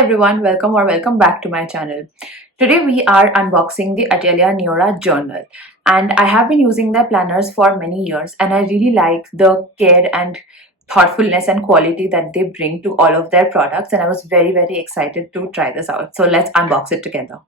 Hi everyone, welcome back to my channel. Today we are unboxing the Atelier Neorah journal, and I have been using their planners for many years and I really like the care and thoughtfulness and quality that they bring to all of their products, and I was very excited to try this out. So let's unbox it together.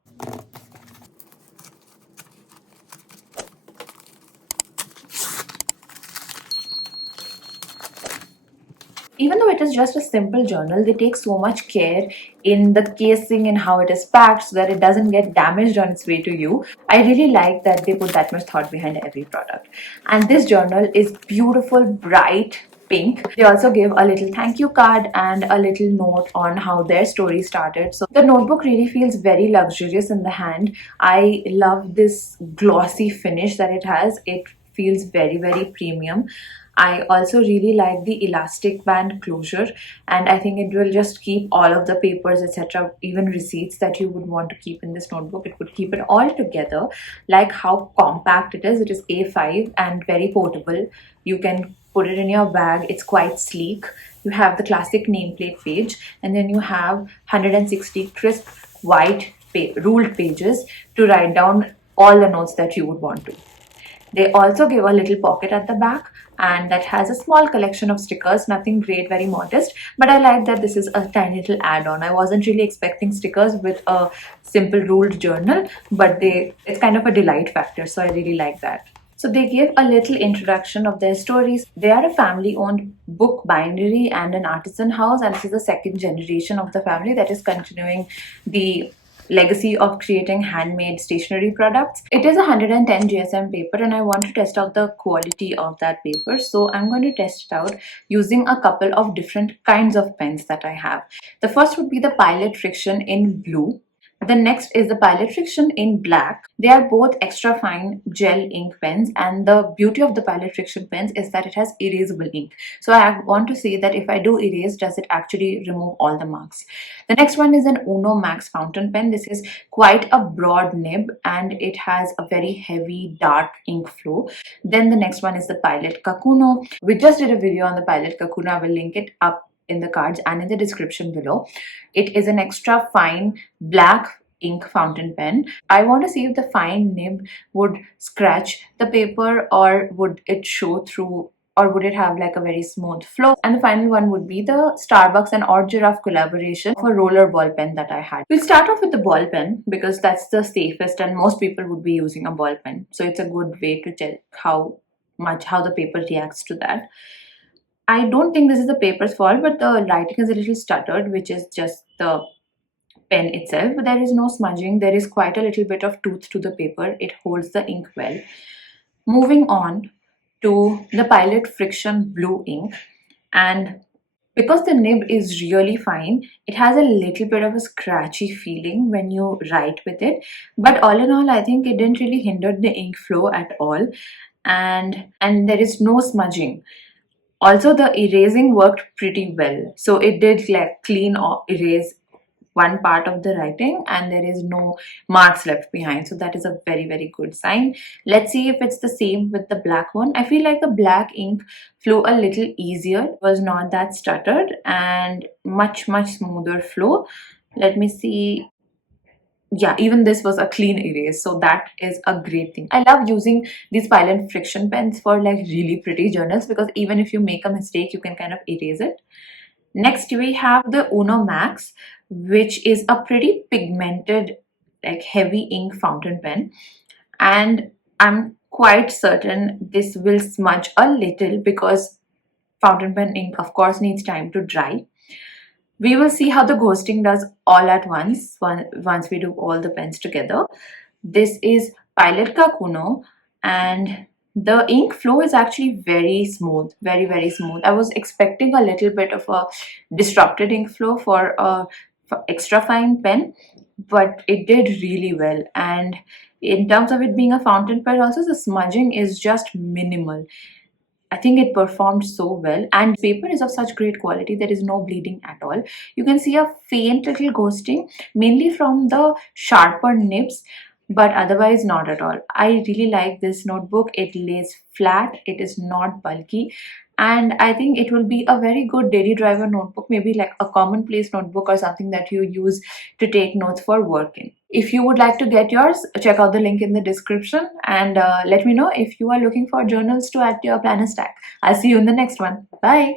Even though it is just a simple journal, they take so much care in the casing and how it is packed so that it doesn't get damaged on its way to you. I really like that they put that much thought behind every product. And this journal is beautiful, bright pink. They also give a little thank you card and a little note on how their story started. So the notebook really feels very luxurious in the hand. I love this glossy finish that it has. It feels very premium. I also really like the elastic band closure, and I think it will just keep all of the papers, etc., even receipts that you would want to keep in this notebook. It would keep it all together. Like how compact it is. It is A5 and very portable. You can put it in your bag. It's quite sleek. You have the classic nameplate page, and then you have 160 crisp white ruled pages to write down all the notes that you would want to. They also give a little pocket at the back, and that has a small collection of stickers, nothing great, very modest, but I like that this is a tiny little add-on. I wasn't really expecting stickers with a simple ruled journal, but it's kind of a delight factor, so I really like that. So they give a little introduction of their stories. They are a family-owned book bindery and an artisan house, and this is the second generation of the family that is continuing the legacy of creating handmade stationery products. It is 110 GSM paper, and I want to test out the quality of that paper. So I'm going to test it out using a couple of different kinds of pens that I have. The first would be the Pilot Friction in blue. The next is the Pilot Friction in black. They are both extra fine gel ink pens, and the beauty of the Pilot Friction pens is that it has erasable ink. So I want to see that if I do erase, does it actually remove all the marks. The next one is an Uno Max fountain pen. This is quite a broad nib and it has a very heavy dark ink flow. Then the next one is the Pilot Kakuno. We just did a video on the Pilot Kakuno. I will link it up in the cards and in the description below. It is an extra fine black ink fountain pen. I want to see if the fine nib would scratch the paper, or would it show through, or would it have like a very smooth flow. And the final one would be the Starbucks and Odd Giraffe collaboration for roller ball pen that I had. We'll start off with the ball pen because that's the safest and most people would be using a ball pen, so it's a good way to check how the paper reacts to that. I don't think this is the paper's fault, but the writing is a little stuttered, which is just the pen itself. But there is no smudging. There is quite a little bit of tooth to the paper. It holds the ink well. Moving on to the Pilot Friction blue ink, and because the nib is really fine, it has a little bit of a scratchy feeling when you write with it. But all in all, I think it didn't really hinder the ink flow at all, and there is no smudging. Also, the erasing worked pretty well. So it did like clean or erase one part of the writing and there is no marks left behind. So that is a very good sign. Let's see if it's the same with the black one. I feel like the black ink flew a little easier. It was not that stuttered and much smoother flow. Let me see. Yeah, even this was a clean erase, so that is a great thing. I love using these Pilot Friction pens for like really pretty journals because even if you make a mistake, you can kind of erase it. Next we have the Uno Max, which is a pretty pigmented, like heavy ink fountain pen, and I'm quite certain this will smudge a little because fountain pen ink of course needs time to dry. We will see how the ghosting does all at once we do all the pens together. This is Pilot Kakuno, and the ink flow is actually very smooth, very smooth. I was expecting a little bit of a disrupted ink flow for a extra fine pen, but it did really well. And in terms of it being a fountain pen, also the smudging is just minimal. I think it performed so well, and paper is of such great quality. There is no bleeding at all. You can see a faint little ghosting, mainly from the sharper nibs, but otherwise not at all. I really like this notebook. It lays flat, it is not bulky, and I think it will be a very good daily driver notebook, maybe like a commonplace notebook or something that you use to take notes for working. If you would like to get yours, check out the link in the description, and let me know if you are looking for journals to add to your planner stack. I'll see you in the next one. Bye.